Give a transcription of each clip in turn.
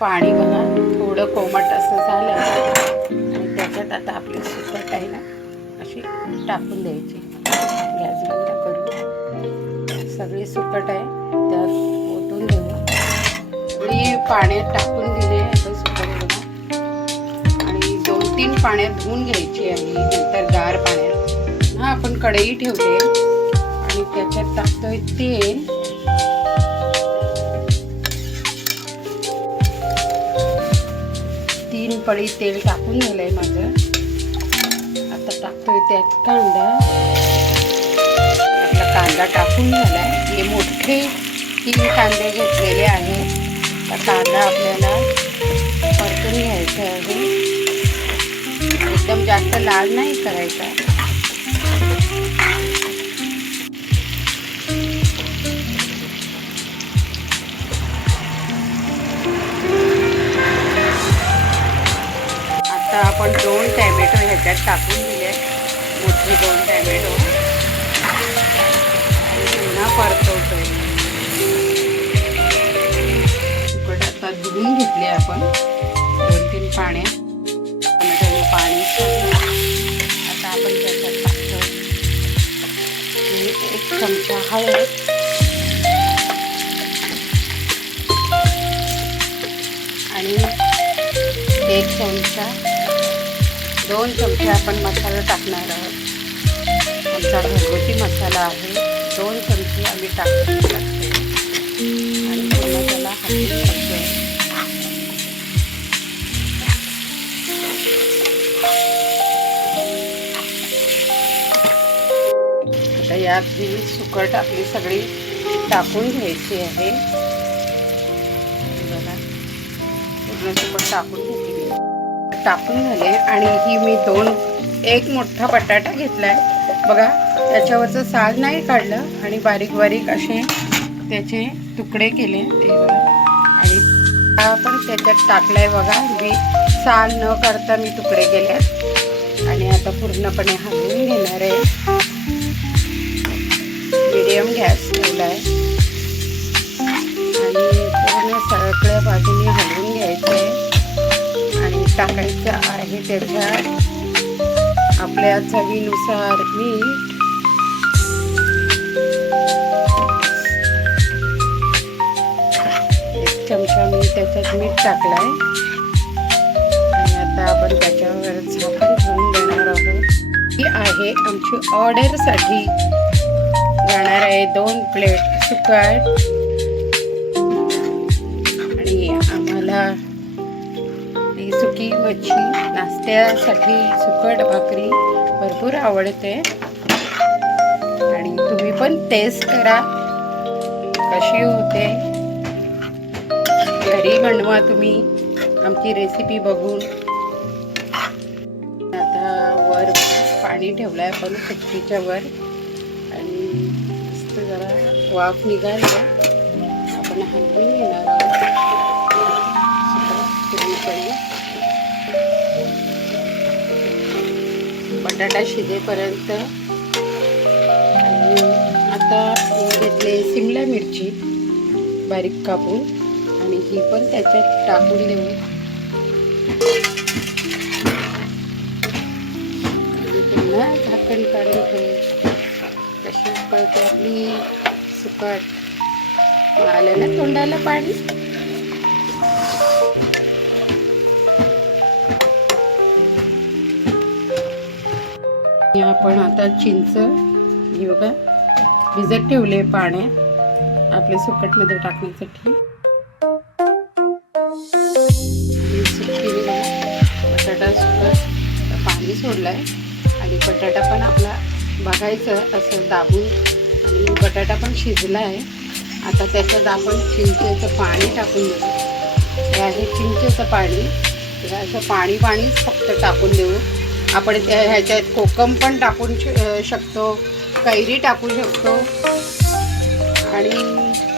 पाणी बघा थोडं कोमट असं झालं आणि त्याच्यात आता आपली सुकट आहे ना अशी टाकून द्यायची. गॅस बंद करून सगळी सुकट आहे त्यात ओतून देऊ. थोडी पाण्यात टाकून दिली आता सुकट बघा आणि 2-3 पाण्यात धुवून घ्यायची आहे. नंतर गार पाण्यात आपण कढई ठेवते आणि त्याच्यात टाकतोय तेल. 3 पळी तेल टाकून झालंय माझं. आता टाकतोय त्यात कांदा. आपला कांदा टाकून झालाय. हे मोठे 3 कांदे घेतलेले आहेत. तर कांदा आपल्याला परतून घ्यायचा आहे. एकदम जास्त लाल नाही करायचा. आपण 2 टॅमॅटो ह्याच्यात टाकून दिले. मोठे 2 टॅमॅटो पुन्हा परतवतोय. सुकट आता धुवून घेतले आपण 2-3 पाण्यात. टॅमॅटोने पाणी आता आपण त्याच्यात टाकतो 1 चमचा हळद, आणि 1 चमचा 2 चमचे आपण मसाला टाकणार आहोत. आमचा घरगुती मसाला आहे. 2 चमचे आम्ही टाकतो आणि पुन्हा त्याला हलवून घ्यायचं. आता यात ही सुकट आपली सगळी टाकून घ्यायची आहे. बघा पूर्ण सुकट टाकून घेतली. टाकून झाले आणि ही मी 1 मोठा बटाटा घेतलाय बघा. त्याच्यावरचं साल नाही काढलं आणि बारीक बारीक असे त्याचे तुकडे केले ते बघा. आणि आपण त्याच्यात टाकलाय बघा. मी साल न करता मी तुकडे केले आणि आता पूर्णपणे हलवून घेणार आहे. मीडियम गॅस ठेवलाय आणि पूर्ण सगळ्या बाजूने हलवून घ्यायचं आहे. आणि टाकायचं आहे त्याच्यात आपल्या चवीनुसार मीठ. एक चमचा मी त्याच्यात मीठ टाकलाय आणि आता आपण त्याच्यावर झाकण ठेवून देणार आहोत. ही आहे आमची ऑर्डरसाठी जाणार आहे 2 प्लेट सुकट. आणि आम्हाला सुकी मच्छी नाश्त्यासाठी सुकट भाकरी भरपूर आवडते. आणि तुम्ही पण टेस्ट करा कशी होते. घरी बनवा तुम्ही आमची रेसिपी बघून. आता वर पाणी ठेवलंय आपण सुकटीच्या वर आणि मस्त जरा वाफ निघाली. आपण हलवून घेणार आहोत पूर्णपणे. बटाटा शिजेपर्यंत. आणि आता घेतले शिमला मिरची बारीक कापून आणि ही पण त्याच्यात टाकून देऊ. आणि पुन्हा झाकण काढून ठेवू. कशी कळते आपली सुकट. आलं ना तोंडाला पाणी. आपण आता चिंच हे बघा भिजत ठेवले पाण्यात आपल्या सुकटमध्ये टाकण्यासाठी. बटाटा सुकट पाणी सोडलाय आणि बटाटा पण आपला बघायचं असं दाबून. आणि बटाटा पण शिजला आहे. आता त्याच्यात आपण चिंचेचं पाणी टाकून देऊ. हे आहे चिंचेचं पाणी. असं पाणीच फक्त टाकून देऊ. आपण ह्याच्यात कोकम पण टाकून शकतो, कैरी टाकू शकतो आणि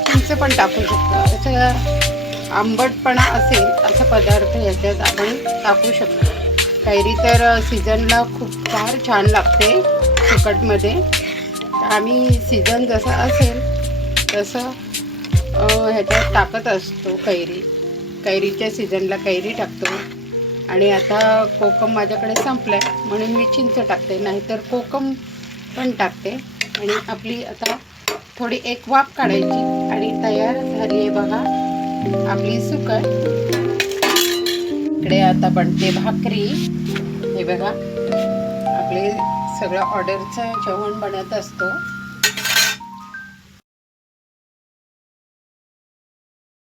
चिंच पण टाकू शकतो. असं आंबटपणा असेल असा पदार्थ ह्याच्यात आपण टाकू शकतो. कैरी तर सीझनला खूप फार छान लागते सुकटमध्ये. आम्ही सीझन जसा असेल तसं ह्याच्यात टाकत असतो कैरी. कैरीच्या सीझनला कैरी टाकतो आणि आता कोकम माझ्याकडे संपलं आहे म्हणून मी चिंच टाकते, नाहीतर कोकम पण टाकते. आणि आपली आता थोडी एक वाफ काढायची आणि तयार झाली आहे बघा आपली सुकट. इकडे आता बनते भाकरी. हे बघा आपले सगळं ऑर्डरचं जेवण बनत असतो.